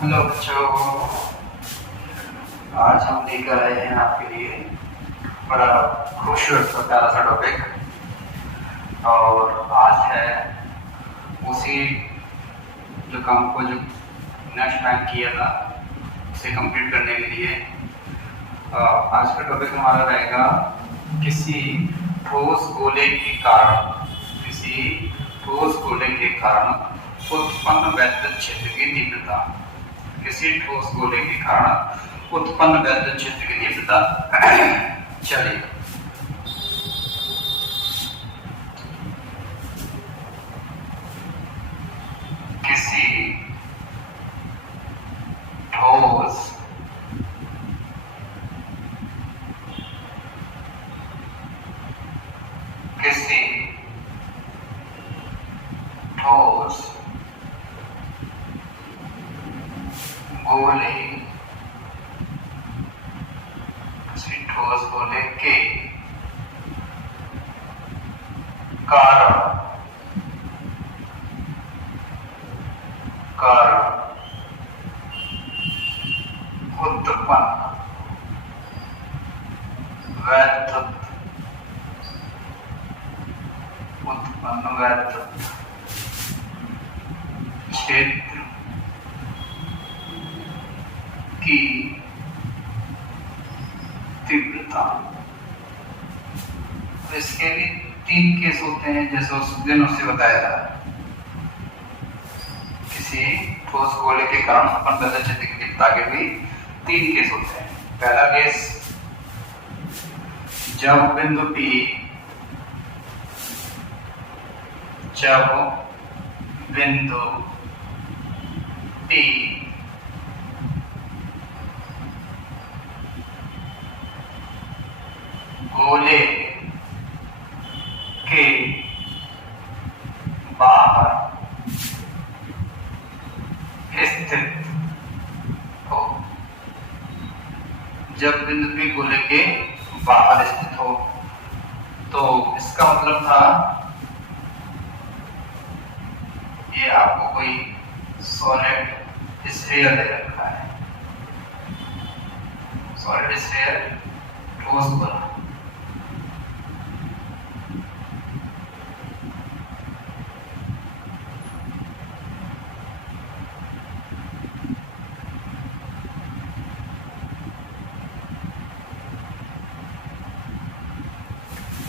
Hello बच्चों, आज हम लेकर आए हैं आपके लिए बड़ा खूबसूरत और प्यारा सा टॉपिक। और आज है उसी जो काम को जो नेक्स्ट टाइम किया था उसे कंप्लीट करने के लिए आज का टॉपिक हमारा रहेगा किसी ठोस गोले के कारण उत्पन्न वैद्युत क्षेत्र की तीव्रता। किसी ठोस गोले के कारण उत्पन्न वैद्युत क्षेत्र की तीव्रता। चलिए, किसी ठोस ठोस गोले के कारण उत्पन्न वैद्युत क्षेत्र की तीव्रता। इसके भी 3 केस होते हैं, जैसे उस दिन उससे बताया था। किसी ठोस गोले के कारण उत्पन्न वैद्युत क्षेत्र की तीव्रता के भी 3 केस होते हैं। पहला केस, जब बिंदु P गोले के बाहर स्थित हो। जब बिंदु P गोले के बाहर स्थित हो तो इसका मतलब था, ये आपको कोई सॉलिड स्फीयर दे रखा है, सॉलिड स्फीयर ठोस गोला।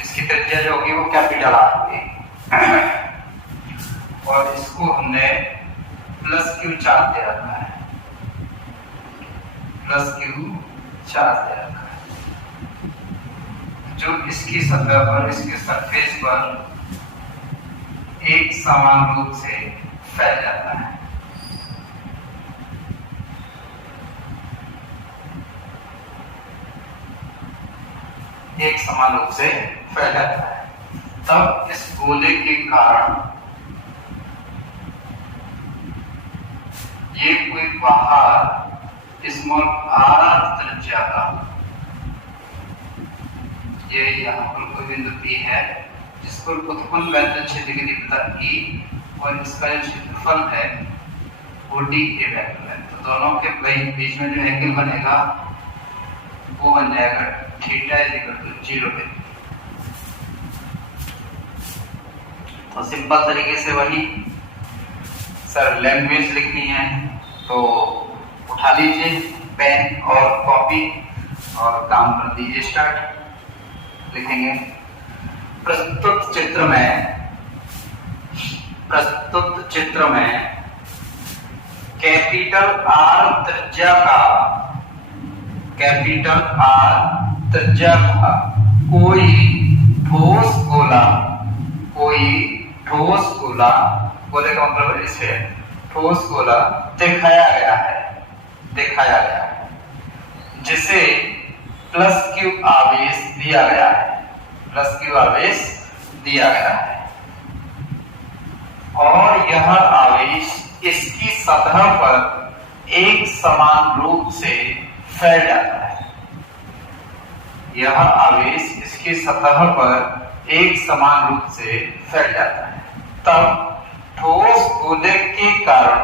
इसकी त्रिज्या जो होगी वो कैपिटल आर होगी और इसको हमने +Q चार्ज दे रखा है, +Q चार्ज दे रखा है, जो इसकी सतह पर, इसके सरफेस पर एक समान रूप से फैल जाता है। एक समान रूप से फैल जाता है। तब इस गोले के कारण ये कोई बाहर स्मॉल r त्रिज्या का, ये यहाँ पर कोई बिंदु P है जिस पर उत्पन्न वैद्युत क्षेत्र की तीव्रता E और इसका जो क्षेत्रफल है वो d a वेक्टर है। तो दोनों के बीच में जो एंगल बनेगा वो बन जाएगा θ 0 पे। तो सिंपल तरीके से वही सर लैंग्वेज लिखनी है तो उठा लीजिए पेन और कॉपी और काम कर दीजिए स्टार्ट। लिखेंगे, प्रस्तुत चित्र में कैपिटल R त्रिज्या का कोई ठोस गोला, गोले का मतलब इसे ठोस गोला दिखाया गया है, जिसे +Q आवेश दिया गया है, और यह आवेश इसकी सतह पर एक समान रूप से फैल जाता है। तब ठोस गोले के कारण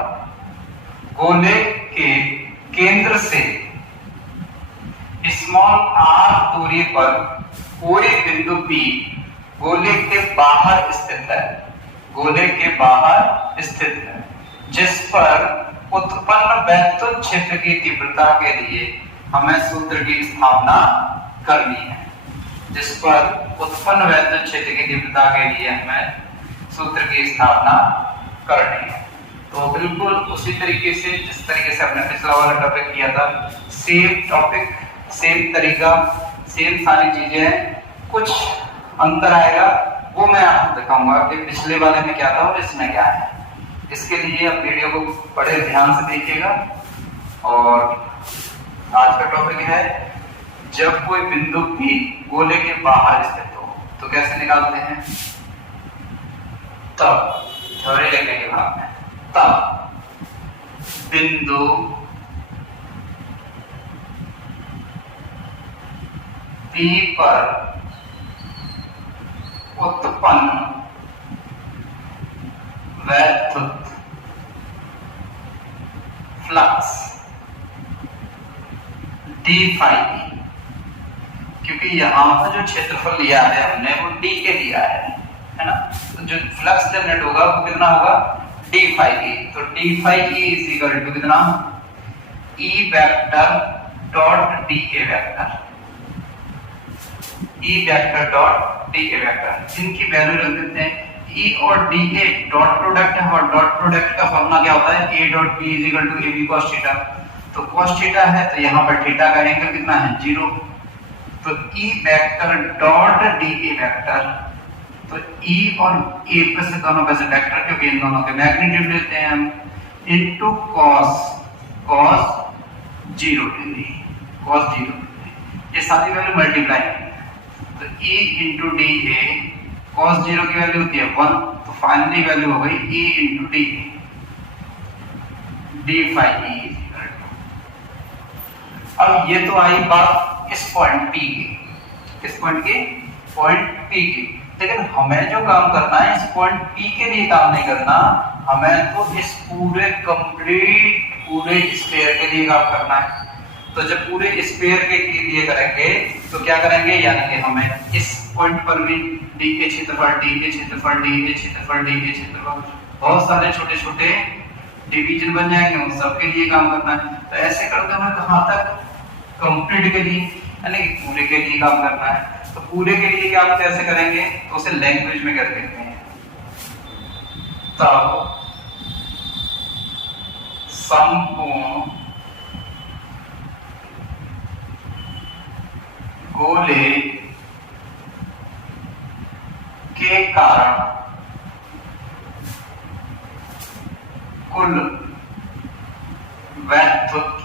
गोले के केंद्र से स्मॉल r दूरी पर कोई बिंदु P गोले के बाहर स्थित है, गोले के बाहर स्थित है, जिस पर उत्पन्न वैद्युत क्षेत्र की तीव्रता के लिए हमें सूत्र की स्थापना करनी है। जिस पर उत्पन्न वैद्युत क्षेत्र की तीव्रता के लिए हमें सूत्र की स्थापना करनी है। तो बिल्कुल उसी तरीके से जिस तरीके से हमने पिछला वाला टॉपिक किया था, सेम टॉपिक, सेम तरीका, सेम सारी चीजें, कुछ अंतर आएगा वो मैं आपको दिखाऊंगा कि पिछले वाले में क्या था और इसमें क्या है। इसके लिए आप वीडियो को बड़े ध्यान से देखिएगा। और आज का टॉपिक है जब कोई बिंदु P गोले के बाहर स्थित हो तो कैसे निकालते हैं। तब थ्योरी लिखने के बाद में, तब बिंदु P पर उत्पन्न वैद्युत फ्लक्स d फाई, क्योंकि यहां पर जो क्षेत्रफल लिया है हमने वो d के लिया है ना, तो जो फ्लक्स जनरेट होगा वो कितना होगा d फाई e। तो d phi e is equal to कितना, e vector dot d a vector, e vector dot d a vector. इनकी वैल्यू रख देते हैं। E और dA डॉट प्रोडक्ट है और डॉट प्रोडक्ट का फॉर्मूला क्या होता है, A dot B is equal to AB cos theta. तो cos थीटा है तो यहाँ पर थीटा का एंगल कितना है, 0। तो E vector dot dA vector, तो E और A पे से दोनों पे से वेक्टर, क्योंकि इन दोनों के मैग्नीट्यूड लेते हैं हम, into cos 0 degree, cos 0 degree, ये सारी वैल्यू मल्टीप्लाई है। तो E इंटू dA cos 0 की वैल्यू होती है 1, तो फाइनली वैल्यू हो गई E into d, d phi E। अब ये तो आई बात इस पॉइंट P की, किस पॉइंट की, पॉइंट P की। लेकिन हमें जो काम करना है इस पॉइंट P के लिए काम नहीं करना, हमें तो इस पूरे कंप्लीट पूरे स्फीयर के लिए काम करना है। तो जब पूरे स्फीयर के लिए करेंगे तो क्या करेंगे, यानी कि हमें इस पॉइंट पर भी डी के क्षेत्रफल, डी के क्षेत्रफल, डी के क्षेत्रफल, डी के क्षेत्रफल, बहुत सारे छोटे छोटे डिवीजन बन जाएंगे, उन सबके लिए काम करना है। तो ऐसे करते हुए कहां तक, कंप्लीट के लिए, यानी कि पूरे के लिए काम करना है। तो पूरे के लिए क्या आप कैसे करेंगे, तो उसे लैंग्वेज में कर देते हैं। तब संपूर्ण गोले के कारण कुल वैद्युत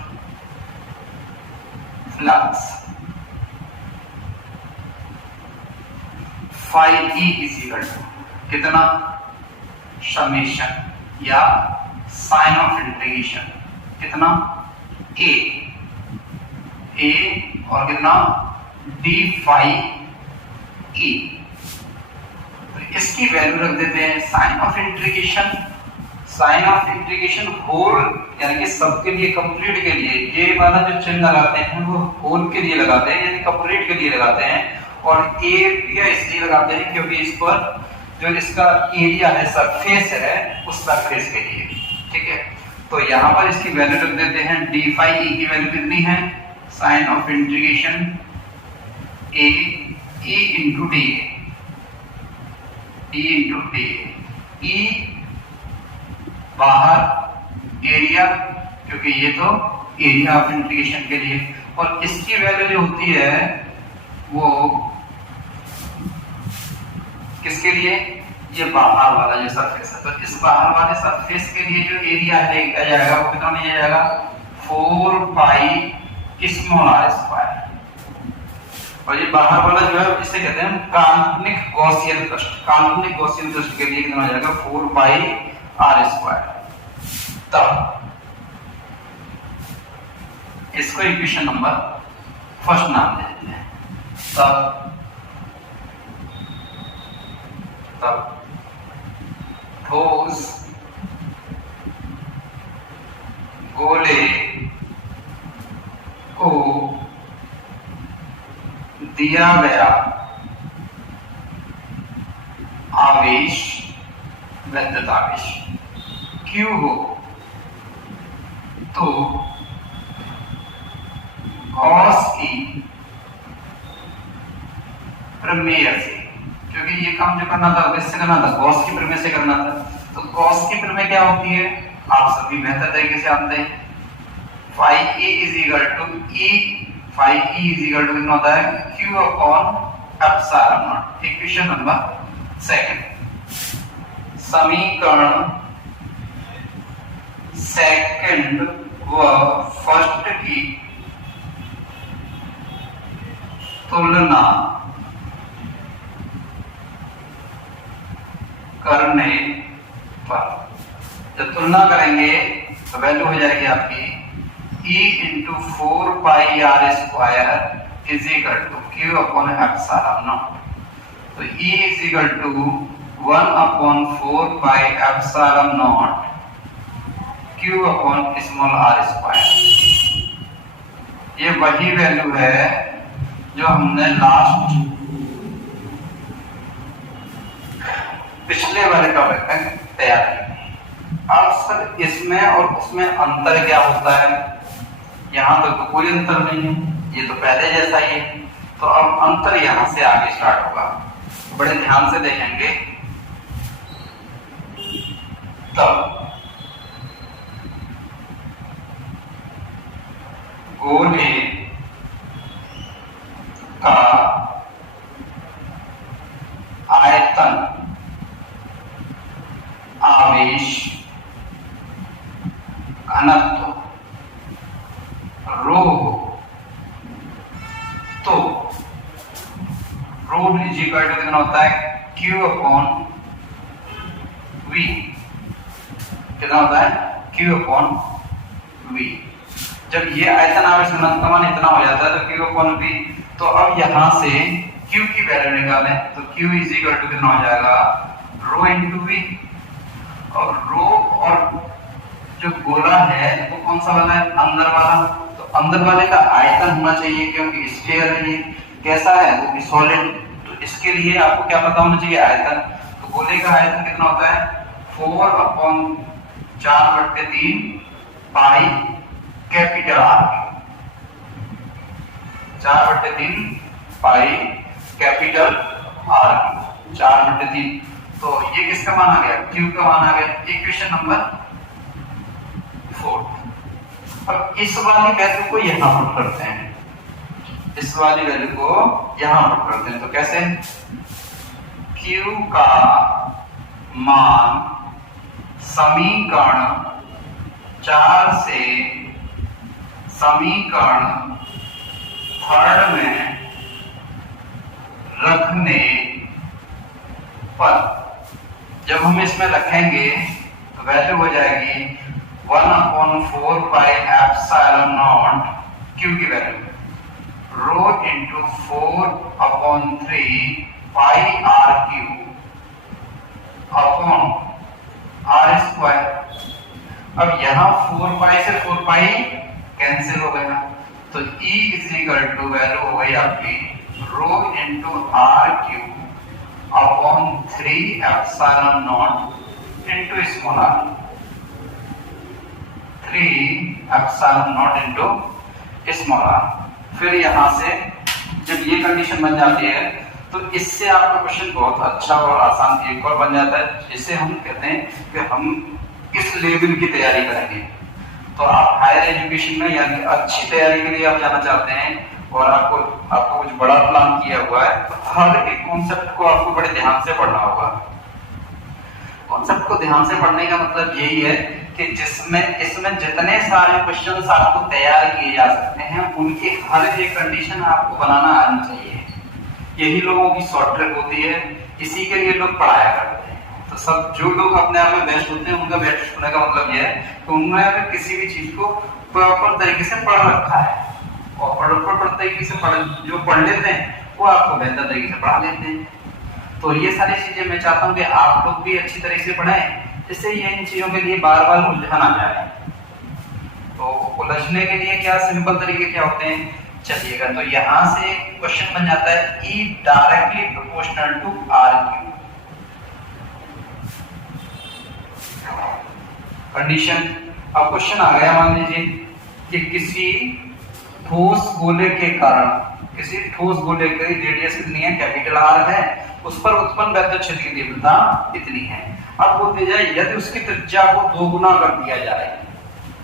flux phi E is equal to कितना, समेशन या साइन ऑफ इंटीग्रेशन कितना, ए और कितना डी फाई ई। तो इसकी वैल्यू रख देते हैं sign of integration, sign of integration whole, यानी कि सबके लिए, कंप्लीट के लिए ये वाला जो चिन्ह लगाते हैं वो होल के लिए लगाते हैं, यानी कंप्लीट के लिए लगाते हैं। और एरिया इसलिए लगाते हैं क्योंकि इस पर जो इसका एरिया है, सरफेस है, उस सरफेस के लिए, ठीक है। तो यहाँ पर इसकी वैल्यू रख देते हैं, डी फाई ई की वैल्यू कितनी है, sign of integration A into D, E into D, E बाहर एरिया, क्योंकि ये तो एरिया ऑफ इंटीग्रेशन के लिए, और इसकी वैल्यू जो होती है वो किसके लिए, ये बाहर वाला जो सरफेस है। तो इस बाहर वाले सरफेस के लिए जो एरिया लिया जाएगा वो कितना लिया जाएगा, 4 पाई स्मॉल r स्क्वायर। और ये बाहर वाला जो है इसे कहते हैं काल्पनिक गॉसियन पृष्ठ, काल्पनिक गॉसियन पृष्ठ के लिए कितना हो जाएगा, 4 पाई r स्क्वायर। तब इसको इक्वेशन नंबर फर्स्ट नाम दे देते हैं। तब those गोले को दिया गया आवेश, विद्युत आवेश Q हो तो गॉस की प्रमेय से, क्योंकि ये काम जो करना था किससे करना था, गॉस की प्रमेय से करना था। तो गॉस की प्रमेय क्या होती है, आप सभी बेहतर तरीके से जानते हैं। phi a is equal to कितना होता है, q upon epsilon naught. Equation number second, समीकरण सेकंड व फर्स्ट की तुलना करने पर, जब तुलना करेंगे तो वैल्यू हो जाएगी आपकी E into 4 pi R square is equal to Q upon epsilon naught. तो E is equal to 1 upon 4 pi epsilon naught Q upon small R square. ये वही वैल्यू है जो हमने लास्ट पिछले वाले टॉपिक में तैयार की। अब सर इसमें और उसमें अंतर क्या होता है, यहाँ तो कोई अंतर नहीं है, ये तो पहले जैसा ही है। तो अब अंतर यहां से आगे स्टार्ट होगा, बड़े ध्यान से देखेंगे तब। गोले का आयतन, आवेश, घनत्व रो तो रो इज इक्वल टू कितना होता है, Q अपॉन V। कितना होता है, Q अपॉन V। जब ये आयतन आवेश घनत्व मान इतना हो जाता है तो Q अपॉन V। तो अब यहां से Q की वैल्यू निकालें तो Q इज इक्वल टू कितना हो जाएगा, रो इंटू V। और रो और जो गोला है वो कौन सा वाला है, अंदर वाला। तो अंदर वाले का आयतन होना चाहिए क्योंकि स्फीयर है, ये कैसा है, वो सॉलिड। तो इसके लिए आपको क्या पता होना चाहिए, आयतन। तो गोले का आयतन कितना होता है, 4 upon 4/3 pi capital R, 4/3 pi capital R, 4/3। तो ये किसका मान आ गया, Q का मान आ गया। Equation number 4। अब इस वाली वैल्यू को यहां पुट करते हैं, इस वाली वैल्यू को यहां पुट करते हैं। तो कैसे, Q का मान समीकरण 4 से समीकरण 3 में रखने पर, जब हम इसमें रखेंगे तो वैल्यू हो जाएगी 1/4 पाई एप्सिलॉन नॉट Q की value rho into 4/3 pi R Q upon R square. अब यहाँ 4 पाई से 4 पाई कैंसिल हो गया, तो E is equal to value हो गई आपकी rho into R Q upon 3 epsilon naught into small R, 3 epsilon naught into small R. फिर यहां से जब ये कंडीशन बन जाती है तो इससे आपका क्वेश्चन बहुत अच्छा और आसान एक और बन जाता है, जिससे हम कहते हैं कि हम किस लेवल की तैयारी करेंगे। तो आप हायर एजुकेशन में यानी अच्छी तैयारी के लिए आप जाना चाहते हैं और आपको कुछ बड़ा प्लान किया हुआ है, तो हर एक कॉन्सेप्ट को आपको बड़े ध्यान से पढ़ना होगा। कॉन्सेप्ट को ध्यान से पढ़ने का मतलब यही है कि इसमें जितने सारे क्वेश्चंस आपको तैयार किए जा सकते हैं उनकी हर एक कंडीशन आपको बनाना आनी चाहिए। यही लोगों की शॉर्ट ट्रिक होती है, इसी के लिए लोग पढ़ाया करते हैं। तो सब जो लोग अपने आप में बेस्ट होते हैं उनका बेस्ट होने का मतलब यह है कि उन्होंने किसी भी चीज को प्रॉपर तरीके से पढ़ रखा है, और प्रॉपर तरीके से जो पढ़ लेते हैं वो आपको बेहतर तरीके से पढ़ा लेते हैं। तो ये सारी चीजें मैं चाहता हूँ कि आप लोग भी अच्छी तरीके से पढ़ें, जिससे ये इन चीजों के लिए बार बार उलझन आ जाए। तो उलझने के लिए क्या सिंपल तरीके क्या होते हैं, चलिएगा तो यहां से क्वेश्चन बन जाता है E directly proportional to R cube. Condition, अब क्वेश्चन आ गया, मान लीजिए कि किसी ठोस गोले के कारण, किसी ठोस गोले की रेडियस कितनी है, कैपिटल R है, उस पर उत्पन्न वैद्युत क्षेत्र की तीव्रता इतनी है। अब बोल दिया जाए यदि उसकी त्रिज्या को 2 गुना कर दिया जाए,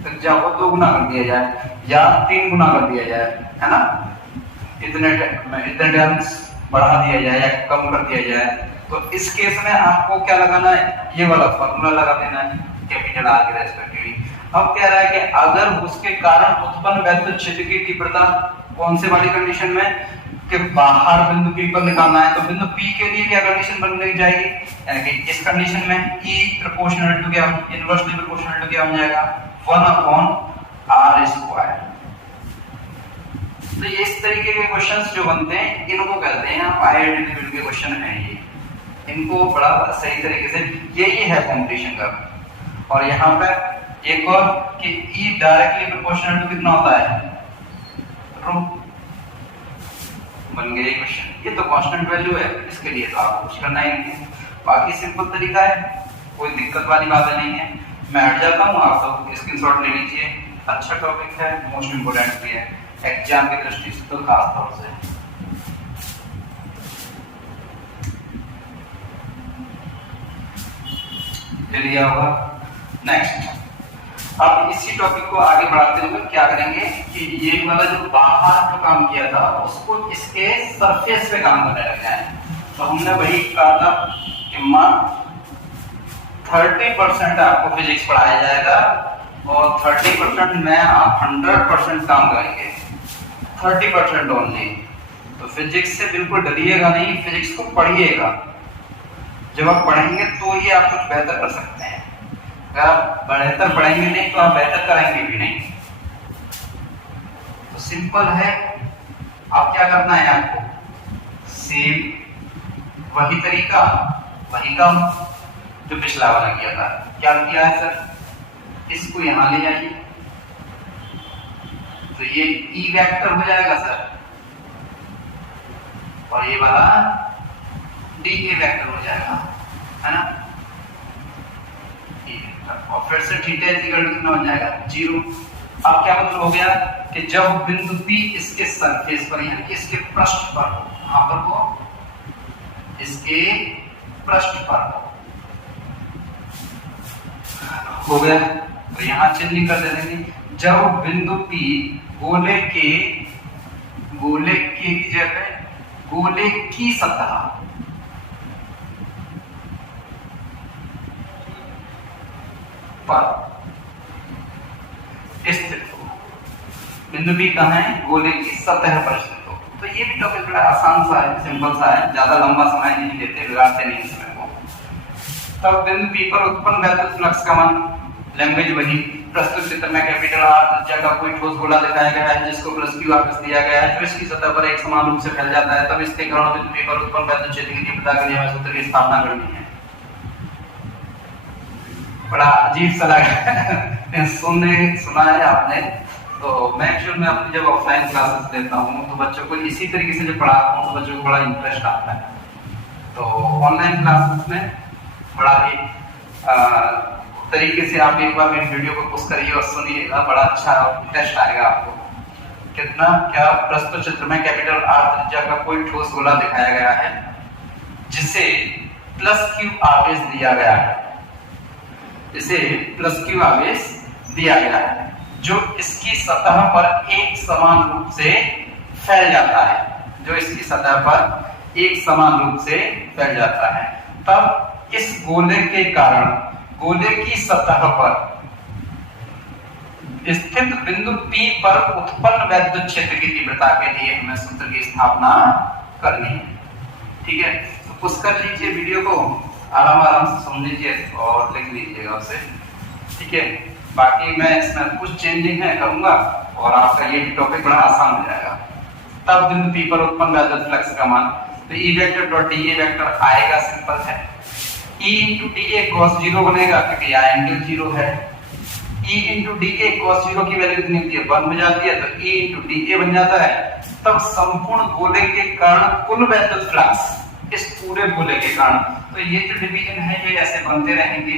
त्रिज्या को 2 गुना कर दिया जाए या 3 गुना कर दिया जाए, है ना, इतने टर्म्स बढ़ा दिया जाए या कम कर दिया जाए, तो इस केस में आपको क्या लगाना है, ये वाला फॉर्मूला लगा देना है कैपिटल R के रेस्पेक्टिवली। अब कह रहा है कि अगर उसके कारण उत्पन्न वैद्युत क्षेत्र की तीव्रता कौन से वाली कंडीशन में, कि बाहर बिंदु P पर निकालना है, तो बिंदु P के लिए क्या कंडीशन बनने जाएगी, यानी कि इस कंडीशन में E प्रोपोर्शनल टू क्या, इनवर्सली प्रोपोर्शनल टू क्या बन जाएगा, 1/r²। तो ये इस तरीके के क्वेश्चंस जो बनते हैं इनको कहते हैं आप IIT लेवल के क्वेश्चन हैं ये, इनको बड़ा सही तरीके से, यही है कंपटीशन का। और यहाँ पे एक और कि E डायरेक्टली प्रोपोर्शनल टू कितना होता है, रो, बन गया क्वेश्चन। ये तो कांस्टेंट वैल्यू है, इसके लिए तो आपको कुछ करना ही नहीं है, बाकी सिंपल तरीका है, कोई दिक्कत वाली बात नहीं है। मैं हट जाता हूँ, आप सब स्क्रीनशॉट ले लीजिए, अच्छा टॉपिक है, मोस्ट इंपोर्टेंट भी है एग्जाम की दृष्टि से तो खास तौर से। चलिए होगा नेक्स्ट। अब इसी टॉपिक को आगे बढ़ाते हुए क्या करेंगे कि ये वाला जो बाहर जो काम किया था उसको इसके सरफेस पे काम करने लग जाए। तो हमने वही कहा था कि मान 30% आपको फिजिक्स पढ़ाया जाएगा और 30% में आप 100% काम करेंगे, 30% ओनली। तो फिजिक्स से बिल्कुल डरिएगा नहीं, फिजिक्स को पढ़िएगा। जब आप पढ़ेंगे तो ये आप कुछ बेहतर कर सकते हैं, अगर आप बेहतर पढ़ेंगे नहीं तो आप बेहतर कराएंगे भी नहीं। तो सिंपल है, आप क्या करना है, आपको सेम वही तरीका, वही काम जो पिछला वाला किया था। क्या किया है सर, इसको यहां ले जाइए तो ये E वेक्टर हो जाएगा सर, और ये वाला DA वेक्टर हो जाएगा, है ना। और फिर से थीटा कितना हो जाएगा, 0। अब क्या मतलब हो गया कि जब बिंदु P इसके सरफेस पर यानी इसके पृष्ठ पर हो, यहां पर हो, इसके पृष्ठ पर हो गया, तो यहां चिन्ह कर देंगे। जब बिंदु P गोले के जगह गोले की सतह पर स्थित हो, बिंदु P कहां है, गोले की सतह पर स्थित हो। तो ये भी टॉपिक बड़ा आसान सा है, सिंपल सा है, ज्यादा लंबा समय नहीं लेते, बिगाड़ते नहीं समय को। तब बिंदु P पर उत्पन्न वैद्युत फ्लक्स का मान, लैंग्वेज वही, प्रस्तुत चित्र में कैपिटल R त्रिज्या का कोई ठोस गोला दिखाया गया है जिसको प्लस Q वापस दिया गया है, जो इसकी सतह पर एक समान रूप से फैल जाता है, तब इसके कारण बिंदु P पर उत्पन्न वैद्युत क्षेत्र की तीव्रता के लिए हमें सूत्र की स्थापना करनी है। बड़ा अजीब सा लगा सुना है आपने। तो मैं एक्चुअल में अपनी जब ऑफलाइन क्लासेस देता हूँ तो बच्चों को इसी तरीके से जब पढ़ाता हूँ तो बच्चों को बड़ा इंटरेस्ट आता है। तो ऑनलाइन क्लासेस में बड़ा ही तरीके से आप एक बार मेरी वीडियो को पोस्ट करिए और सुनिएगा, बड़ा अच्छा टेस्ट आएगा आपको। कितना क्या, प्रस्तुत चित्र में कैपिटल R त्रिज्या का कोई ठोस गोला दिखाया गया है जिसे प्लस Q आवेश दिया गया है, इसे प्लस Q आवेश दिया गया है, जो इसकी सतह पर एक समान रूप से फैल जाता है, जो इसकी सतह पर एक समान रूप से फैल जाता है। तब इस गोले के कारण गोले की सतह पर स्थित बिंदु P पर उत्पन्न वैद्युत क्षेत्र की तीव्रता के लिए हमें सूत्र की स्थापना करनी है। ठीक है, तो पुश कर लीजिए वीडियो को, आराम से सुन लीजिए और लिख लीजिएगा उसे। ठीक है, बाकी मैं इसमें कुछ चेंजिंग है करूंगा और आपका ये टॉपिक बड़ा आसान हो जाएगा। तब बिंदु P पर उत्पन्न वैद्युत फ्लक्स का मान, तो E vector dot DA vector आएगा, सिंपल है। E into DA cos 0 बनेगा क्योंकि यहाँ एंगल 0 है। E into D A cos 0 की वैल्यू कितनी होती है 1 हो जाती है, तो E इंटू डी ए बन जाता है। तब संपूर्ण गोले के कारण कुल वैद्युत फ्लक्स इस पूरे गोले के कारण, तो ये जो डिवीजन है ये ऐसे बनते रहेंगे।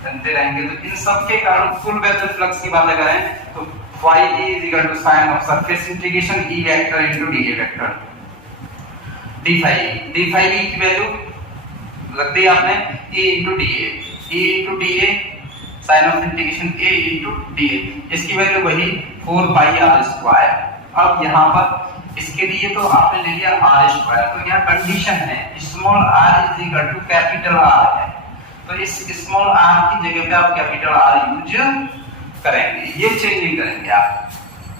तो इन सब के कारण कुल वैद्युत फ्लक्स की बात करें तो y is equal to sin of surface integration E vector into dA vector d phi e की वैल्यू रख दी आपने E into dA sin of integration A into dA, इसकी वैल्यू वही 4 pi r स्क्वायर। अब यहाँ पर इसके लिए तो आपने ले लिया r स्क्वायर, तो यहाँ कंडीशन है small r is equal to capital R है, तो इस स्मॉल r की जगह पे आप कैपिटल R यूज करेंगे, ये चेंज नहीं करेंगे आप।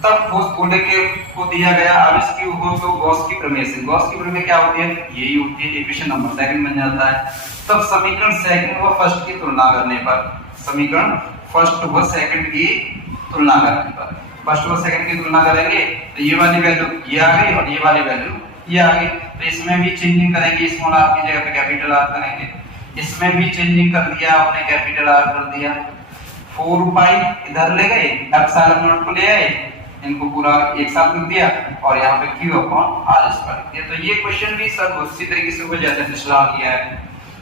तब ठोस गोले के को दिया गया, अब इसकी हो तो गॉस की प्रमेय से, गॉस की प्रमेय क्या होती है यही होती है, इक्वेशन नंबर सेकंड बन जाता है। तब समीकरण सेकंड व फर्स्ट की तुलना करने पर, समीकरण फर्स्ट व सेकंड की तुलना करने पर, फर्स्ट व सेकंड की तुलना करेंगे तो ये वाली वैल्यू ये आ गई और ये वाली वैल्यू ये आ गई, तो इसमें भी चेंजिंग करेंगे, स्मॉल r की जगह पे कैपिटल R करेंगे, इसमें भी चेंजिंग कर दिया आपने, कैपिटल R कर दिया, 4 पाई इधर ले गए, एप्सिलॉन नॉट को ले आए, इनको पूरा एक साथ लिख दिया और यहाँ पे q अपॉन r स्क्वायर लिख दिया। तो ये क्वेश्चन भी सब उसी तरीके से हो जैसे पिछला किया है,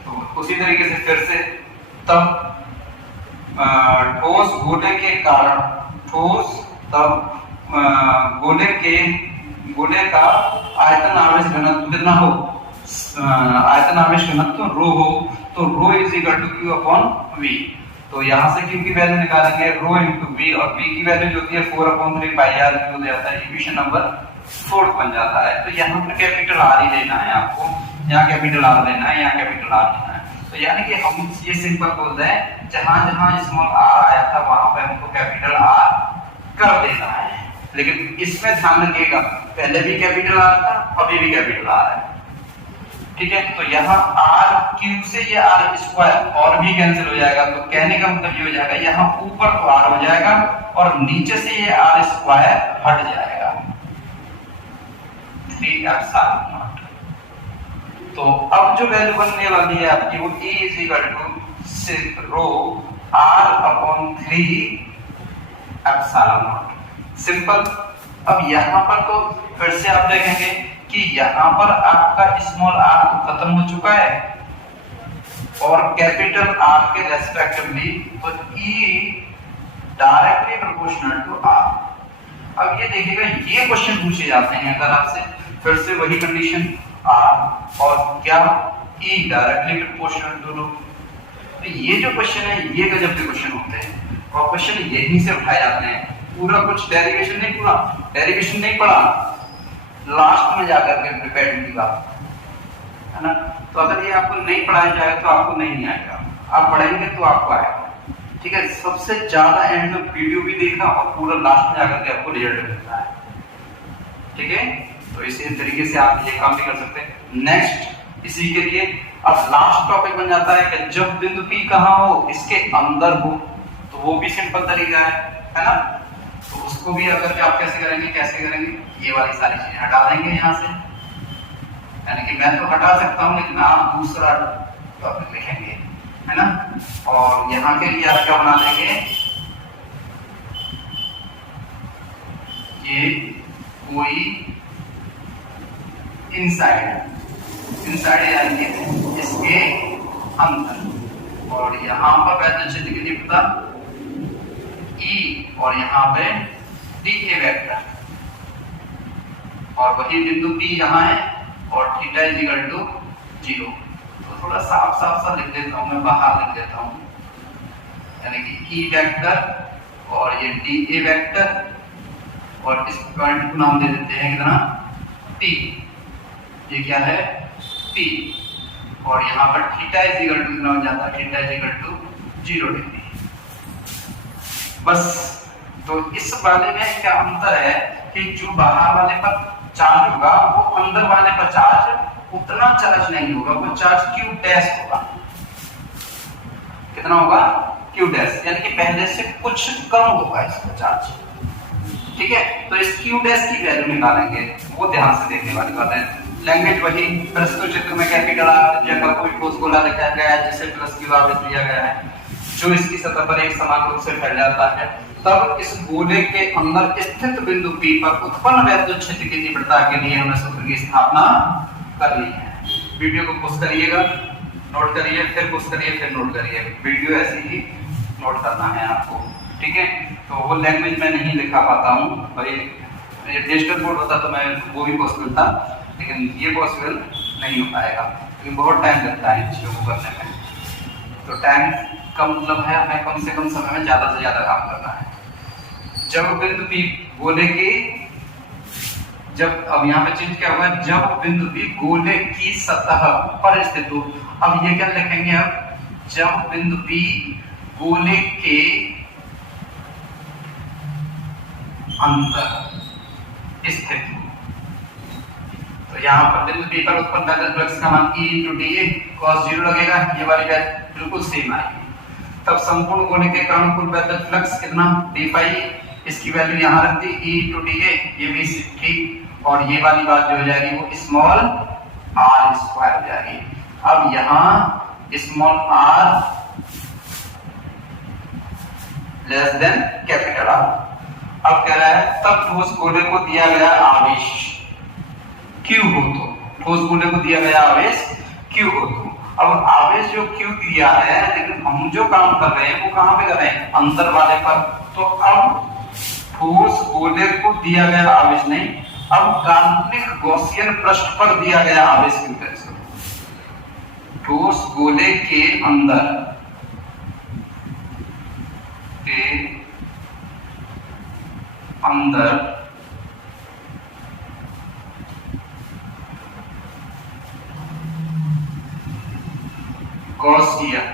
तो उसी तरीके से फिर से। तब ठोस गोले के कारण, ठोस तब गोले का आयतन आवेश घनत्व कितना हो, आयतन आवेश घनत्व रो हो, तो rho is equal to q upon v। तो यहाँ से q की वैल्यू निकालेंगे रो इनटू v, और v की वैल्यू जो होती है 4/3 पाई r हो जाता है, इक्वेशन नंबर 4 बन जाता है। तो यहाँ पर कैपिटल R ही लेना है आपको, यहाँ कैपिटल R लेना है, यहाँ कैपिटल R लेना है। तो यानी कि हम ये सिंपल बोल रहे हैं जहां जहां स्मॉल r आया था वहां पे हमको कैपिटल R कर देना है, लेकिन इसमें ध्यान रखिएगा पहले भी कैपिटल R था, अभी भी कैपिटल R है, ठीक है। तो यहाँ r क्यूब से ये r स्क्वायर और भी कैंसिल हो जाएगा, तो कहने का मतलब ये हो जाएगा यहाँ ऊपर तो r हो जाएगा और नीचे से ये r स्क्वायर हट जाएगा 3 एप्सिलॉन नॉट। तो अब जो वैल्यू बनने वाली है आपकी वो E is equal to rho r upon 3 epsilon naught, simple. अब यहाँ पर तो फिर से आप देखेंगे कि यहाँ पर आपका स्मॉल r तो खत्म हो चुका है और कैपिटल R के रेस्पेक्टिवली, तो E directly proportional to R। अब ये देखिएगा ये क्वेश्चन पूछे जाते हैं अगर आपसे, फिर से वही कंडीशन R और क्या E डायरेक्टली प्रोपोर्शनल दोनों। तो ये जो क्वेश्चन है ये गजब के क्वेश्चन होते हैं और क्वेश्चन यहीं से उठाए जाते हैं, पूरा कुछ डेरिवेशन नहीं पढ़ा, लास्ट में जाकर के प्रिपेयर्ड की बात है ना। तो अगर ये आपको नहीं पढ़ाया जाए तो आपको नहीं आएगा, आप पढ़ेंगे तो आपको आएगा, ठीक है। सबसे ज्यादा एंड में वीडियो भी देखना और पूरा लास्ट में जाकर के आपको रिजल्ट मिलता है, ठीक है। तो इसी तरीके से आप ये काम भी कर सकते हैं। नेक्स्ट इसी के लिए अब लास्ट टॉपिक बन जाता है कि जब बिंदु P कहाँ हो, इसके अंदर हो, तो वो भी सिंपल तरीका है ना। तो उसको भी अगर आप कैसे करेंगे, ये वाली सारी चीजें हटा देंगे यहाँ से, यानी कि मैं तो हटा सकता हूँ लेकिन आप दूसरा टॉपिक लिखेंगे, है ना। और यहाँ के लिए आप क्या बना देंगे, ये कोई इनसाइड यानी कि इसके अंदर, और यहाँ पर वैद्युत क्षेत्र के लिए पता E और यहाँ पे dA वेक्टर, और वही बिंदु P यहाँ है और थीटा इज इक्वल टू 0। तो थोड़ा साफ सा लिख देता हूँ, मैं बाहर लिख देता हूँ, यानी कि E वेक्टर और ये dA वेक्टर, और इस पॉइंट को नाम दे देते हैं कितना P, ये क्या है P, और यहाँ पर थीटा इज इक्वल टू कितना हो जाता है, theta is equal to 0 degree. बस तो इस वाले में क्या अंतर है कि जो बाहर वाले पर चार्ज होगा वो अंदर वाले पर चार्ज उतना चार्ज नहीं होगा, वो चार्ज Q डैश होगा। कितना होगा Q डैश, यानी कि पहले से कुछ कम होगा इसका चार्ज, ठीक है। तो इस Q डैश की वैल्यू निकालेंगे, वो ध्यान से देखने वाली बात है। लैंग्वेज वही, प्रस्तुत चित्र में कैपिटल R जगह कोई ठोस गोला दिखाया गया है जिसे प्लस Q आवेश दिया गया है, जो इसकी सतह पर एक समान रूप से फैल जाता है, तब इस गोले के अंदर स्थित बिंदु P पर उत्पन्न वैद्युत क्षेत्र की तीव्रता के लिए हमें सूत्र की स्थापना करनी है। वीडियो को पॉज करिएगा, नोट करिए, फिर पॉज करिए, फिर नोट करिए। वीडियो ऐसे ही नोट करना है आपको, ठीक है। तो वो लैंग्वेज मैं नहीं लिखा पाता हूँ, भाई डिजिटल बोर्ड होता तो मैं वो भी पॉसिबल था, लेकिन ये पॉसिबल नहीं हो पाएगा क्योंकि बहुत टाइम लगता है इन चीजों को करने में। तो टाइम का मतलब है हमें कम से कम समय में ज्यादा से ज्यादा काम करना है। जब बिंदु P गोले के, जब अब यहाँ पे चेंज क्या हुआ है, जब बिंदु P गोले की सतह पर स्थित हो। अब ये क्या लिखेंगे, अब जब बिंदु P गोले के अंदर स्थित हो, तो यहाँ पर बिंदु P पर उत्पन्न वैद्युत फ्लक्स का मान E × dA cos 0 लगेगा, ये वाली बात बिल्कुल सेम आएगी। तब संपूर्ण गोले के कारण कुल वैद्युत फ्लक्स कितना, d पाई, इसकी वैल्यू यहाँ रख दी E × dA, ये भी ठीक, और ये वाली बात जो हो जाएगी वो स्मॉल r स्क्वायर हो जाएगी। अब यहाँ small r less than capital R। अब कह रहा है तब ठोस गोले को दिया गया आवेश Q हो, तो ठोस गोले को दिया गया आवेश Q हो, तो अब आवेश जो Q दिया है, लेकिन हम जो काम कर रहे हैं वो कहां पे कर रहे हैं, अंदर वाले पर। तो अब ठोस गोले को दिया गया आवेश नहीं, अब काल्पनिक गॉसियन पृष्ठ पर दिया गया आवेश Q कैसे, ठोस गोले के अंदर गॉसियन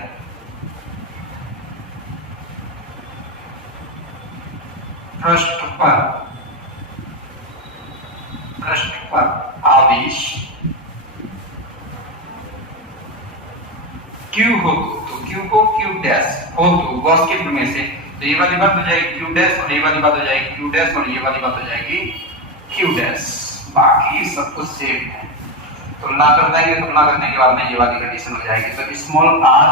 पृष्ठ पर आवेश Q हो, तो Q को Q डैश हो, तो गॉस के प्रमेय से, तो ये वाली बात हो जाएगी Q डैश और ये वाली बात हो जाएगी Q डैश और ये वाली बात हो जाएगी Q डैश। बाकी सब कुछ सेम है। तो तुलना कर देंगे, तुलना करने के बाद में ये वाली कंडीशन हो जाएगी। तो स्मॉल r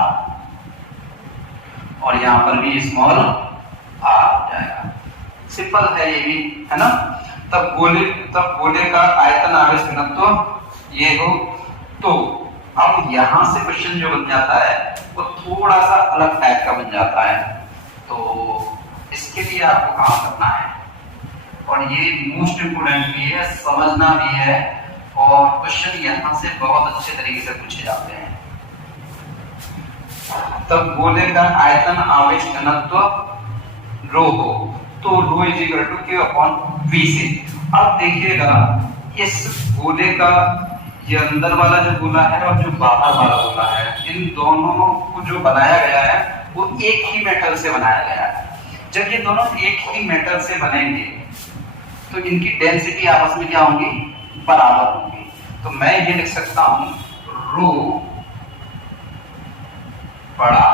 और यहाँ पर भी स्मॉल r हो जाएगा। सिंपल है ये भी, है ना। तब गोले का आयतन आवेश घनत्व ये हो। तो अब यहाँ से क्वेश्चन जो बन जाता है वो थोड़ा सा अलग टाइप का बन जाता है। तो इसके लिए आपको काम करना है, और ये मोस्ट इंपोर्टेंट भी है, समझना भी है, और क्वेश्चन यहाँ से बहुत अच्छे तरीके से पूछे जाते हैं। तब गोले का आयतन आवेश घनत्व रो हो, तो rho is equal to Q/V से। अब देखिएगा इस गोले का, ये अंदर वाला जो गोला है और जो बाहर वाला गोला है, इन दोनों को जो बनाया गया है वो एक ही मेटल से बनाया गया है। जब ये दोनों एक ही मेटल से बनेंगे तो इनकी डेंसिटी आपस में क्या होगी, बराबर होगी। तो मैं ये लिख सकता हूं रो बड़ा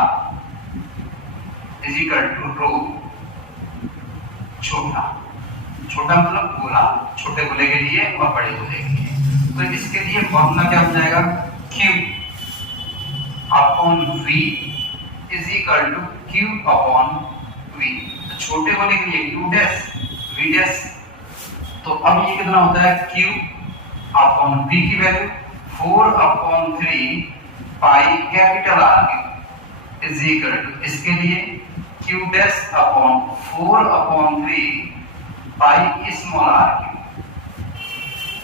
इज इक्वल टू रो छोटा। छोटा मतलब गोला, छोटे गोले के लिए और बड़े गोले के लिए। तो इसके लिए फॉर्मूला क्या हो जाएगा, Q/V is equal to Q/V। तो छोटे गोले के लिए Q डैश V डैश। तो अब ये कितना होता है, Q/V की value 4/3 pi capital R is equal to, इसके लिए Q dash upon 4/3 pi small r।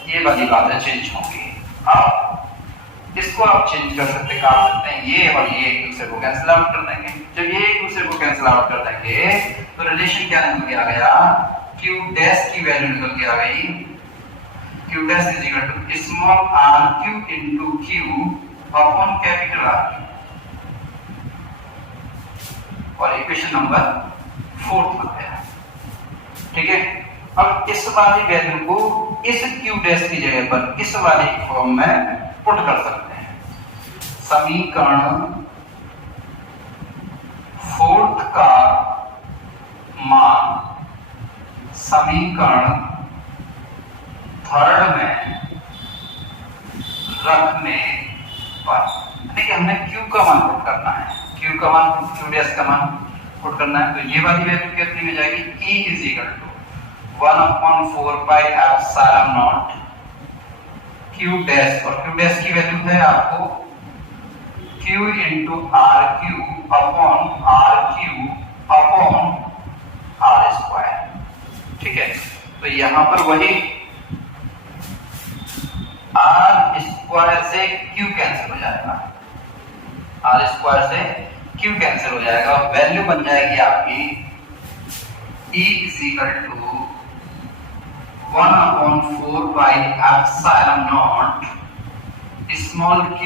ये वाली बातें चेंज होंगी। अब इसको आप चेंज कर सकते हैं, कर सकते हैं ये और ये एक दूसरे को कैंसिल आउट कर देंगे। जब ये एक दूसरे को कैंसिल आउट कर देंगे तो रिलेशन क्या निकल के आ गया, Q डैश की वैल्यू निकल के आ गई, Q dash is equal to small r³ into Q upon capital R। और इक्वेशन नंबर 4 बन गया, ठीक है। अब इस वाली वैल्यू को इस Q डैश की जगह पर इस वाली फॉर्म में पुट कर सकते हैं। समीकरण 4 का मान समीकरण 3 में रखने पर, देखिए हमने Q का मान पुट करना है। Q Q का मान, Q डैश का मान पुट करना है। तो ये वाली वैल्यू कितनी हो जाएगी, E is equal to 1/4 pi epsilon naught Q dash, और Q डैश की वैल्यू है आपको Q into R Q upon R Q upon R square. ठीक है, तो यहां पर वही आर स्क्वायर से Q कैंसिल हो जाएगा, आर स्क्वायर से Q कैंसिल हो जाएगा और वैल्यू बन जाएगी आपकी E is equal to 1/4 pi epsilon naught small q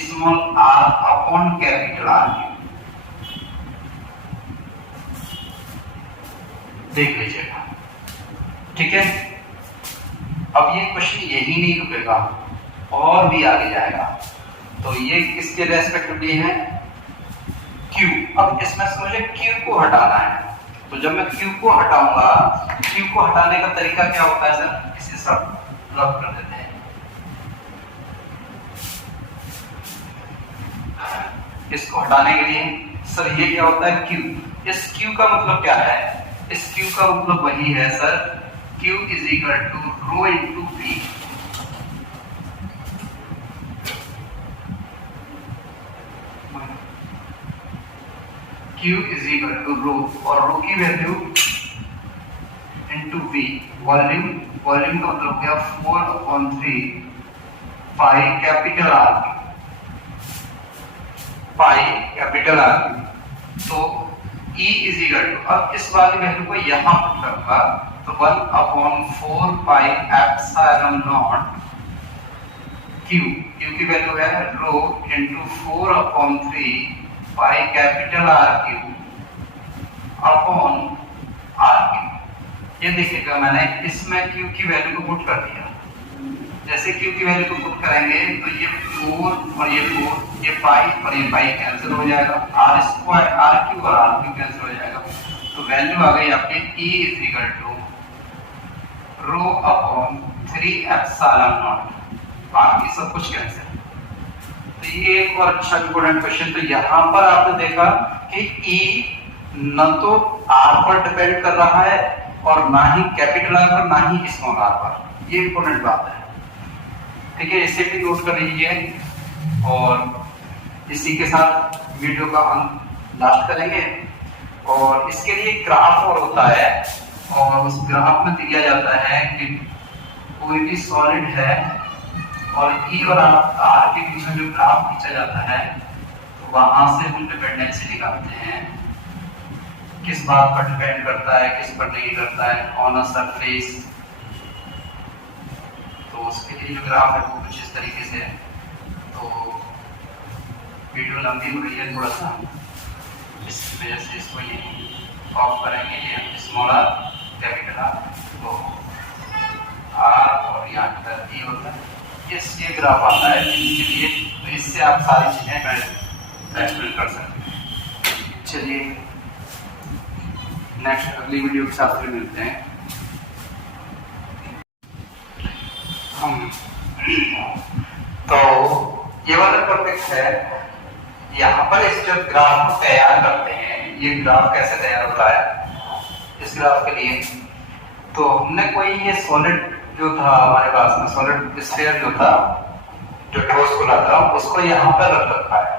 small r upon capital R। देख लीजिएगा, ठीक है। अब ये क्वेश्चन यही नहीं रुकेगा, और भी आगे जाएगा। तो ये किसके रेस्पेक्टिवली है, Q। अब इसमें से मुझे Q को हटाना है, तो जब मैं Q को हटाऊंगा, Q को हटाने का तरीका क्या होता है सर, इसे सब रब कर देते हैं। इसको हटाने के लिए सर ये क्या होता है, Q। इस Q का मतलब क्या है, इस Q का मतलब वही है sir, Q is equal to rho into V। Q is equal to rho, और रो की value into V, volume, volume का मतलब क्या, 4/3 pi capital R, pi capital R। तो E इज इक्वल टू, अब इस वाली वैल्यू को यहां पुट करूंगा, तो 1/4 pi epsilon naught Q, Q की वैल्यू है rho into 4/3 pi capital R cube upon R cube. ये देखिएगा मैंने इसमें Q की वैल्यू को पुट कर दिया। जैसे Q की वैल्यू को पुट करेंगे तो ये 4 और ये 4, ये पाई और ये पाई कैंसिल हो जाएगा, आर स्क्वायर, आर क्यूब और आर क्यूब कैंसिल हो जाएगा। तो वैल्यू आ गई आपकी E is equal to rho upon 3 epsilon naught, बाकी सब कुछ कैंसिल। तो ये एक और अच्छा इंपोर्टेंट क्वेश्चन। तो यहाँ पर आपने देखा कि E न तो R पर डिपेंड कर रहा है और ना ही कैपिटल R पर, ना ही स्मॉल r पर। ये इंपोर्टेंट बात है, ठीक है। इसे भी नोट कर लीजिए और इसी के साथ वीडियो का अंत लास्ट करेंगे। और इसके लिए ग्राफ और होता है, और उस ग्राफ में दिया जाता है कि कोई भी सॉलिड है और E और R के बीच में जो ग्राफ खींचा जाता है, तो वहां से हम डिपेंडेंसी निकालते हैं, किस बात पर डिपेंड करता है, किस पर नहीं करता है, ऑन अ सरफेस। तो उसके लिए जो ग्राफ है वो कुछ इस तरीके से है। तो वीडियो लंबी हो रही है थोड़ा सा, इस वजह से इसको यही ऑफ करेंगे। ये स्मॉल r कैपिटल R, तो R और यहाँ पर E होता है। ये ग्राफ आता है इनके लिए, तो इससे आप सारी चीजें एक्सप्लेन कर सकते हैं। चलिए नेक्स्ट अगली वीडियो के साथ में मिलते हैं हम। तो ये वाला टॉपिक है, यहाँ पर इस जो ग्राफ को तैयार करते हैं, ये ग्राफ कैसे तैयार होता है इस ग्राफ के लिए। तो हमने कोई ये सॉलिड जो था हमारे पास में, सॉलिड स्फीयर जो था, जो ठोस गोला था, उसको यहाँ पर रख रखा है।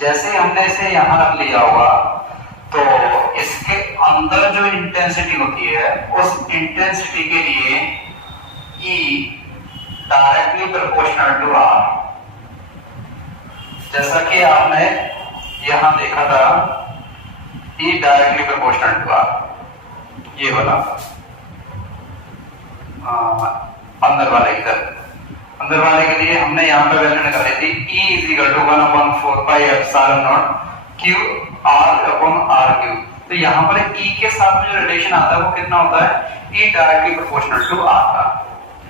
जैसे हमने इसे यहाँ रख लिया होगा, तो इसके अंदर जो इंटेंसिटी होती है, उस इंटेंसिटी के लिए E directly proportional to R। जैसा कि आपने यहां देखा था, E directly proportional to R, ये वाला अंदर वाले की तरफ। अंदर वाले के लिए हमने यहाँ पे वैल्यू निकाली थी, E is equal to 1/4 pi epsilon naught Q R upon R cube. तो यहाँ पर E के साथ में जो रिलेशन आता है वो कितना होता है, E directly proportional to R का,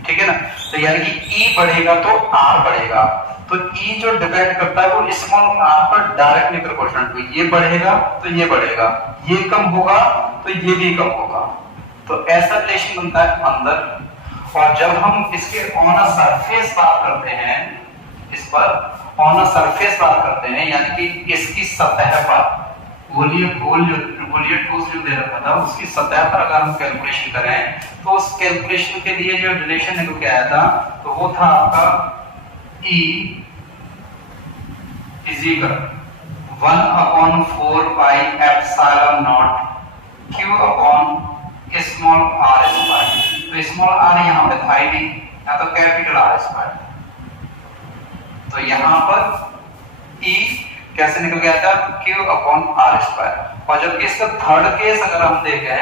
ठीक है ना। तो यानी कि E बढ़ेगा तो R बढ़ेगा। तो E जो डिपेंड करता है वो स्मॉल r पर डायरेक्टली प्रोपोर्शनल टू, ये बढ़ेगा तो ये बढ़ेगा, ये कम होगा तो ये भी कम होगा। तो ऐसा रिलेशन बनता है अंदर। और जब हम इसके ऑन अ सरफेस बात करते हैं, इस पर ऑन अ सरफेस बात करते हैं, यानी कि इसकी सतह पर, गोलीय ठोस जो दे रखा था उसकी सतह पर अगर हम कैलकुलेशन करें तो उस कैलकुलेशन के लिए जो रिलेशन है वो क्या आया था, तो वो था आपका E is equal 1/4 pi epsilon naught Q upon small r square. तो स्मॉल r यहाँ पे था ही नहीं, या तो कैपिटल R स्क्वायर। तो यहाँ पर E कैसे निकल गया था, Q अपॉन R स्क्वायर। और जबकि इसका थर्ड केस अगर हम देखें,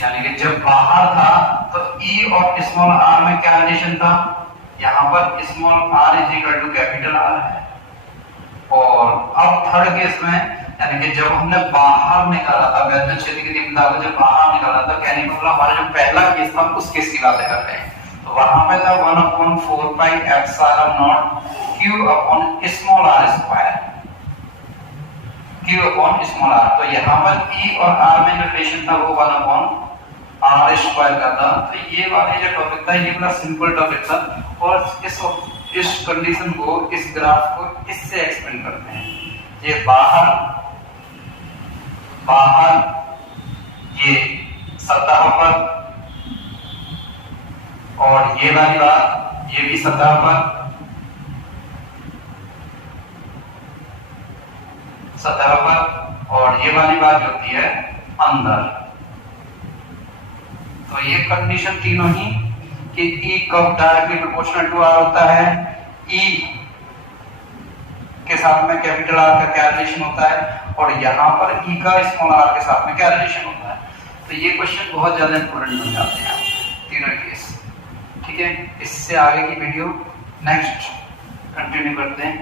यानी कि जब बाहर था तो E और स्मॉल r में क्या रिलेशन था, यहाँ पर small r is equal to capital R है। और अब थर्ड केस में, यानी कि जब हमने बाहर निकाला था वैद्युत क्षेत्र की तीव्रता को, जब बाहर निकाला था, कहने का मतलब हमारा जो पहला केस था उस केस की बातें करते हैं। तो वहां पे था 1/4 pi epsilon naught Q upon small r square, Q upon small r। तो यहाँ पर E और R में जो रिलेशन था वो 1/r स्क्वायर का था। तो ये वाला जो टॉपिक था ये बड़ा सिंपल टॉपिक था, और इस कंडीशन को, इस ग्राफ को इससे एक्सप्लेन करते हैं। ये बाहर ये सतह पर, और ये वाली बात ये भी सतह पर, और ये वाली बात होती है अंदर। तो ये कंडीशन तीनों ही कि E कब डायरेक्टली प्रोपोर्शनल टू R होता है, E के साथ में कैपिटल R का क्या रिलेशन होता है, और यहाँ पर E का स्मॉल r के साथ में क्या रिलेशन होता है। तो ये क्वेश्चन बहुत ज्यादा इंपॉर्टेंट बन जाते हैं तीनों केस। ठीक है, इससे आगे की वीडियो नेक्स्ट कंटिन्यू करते हैं।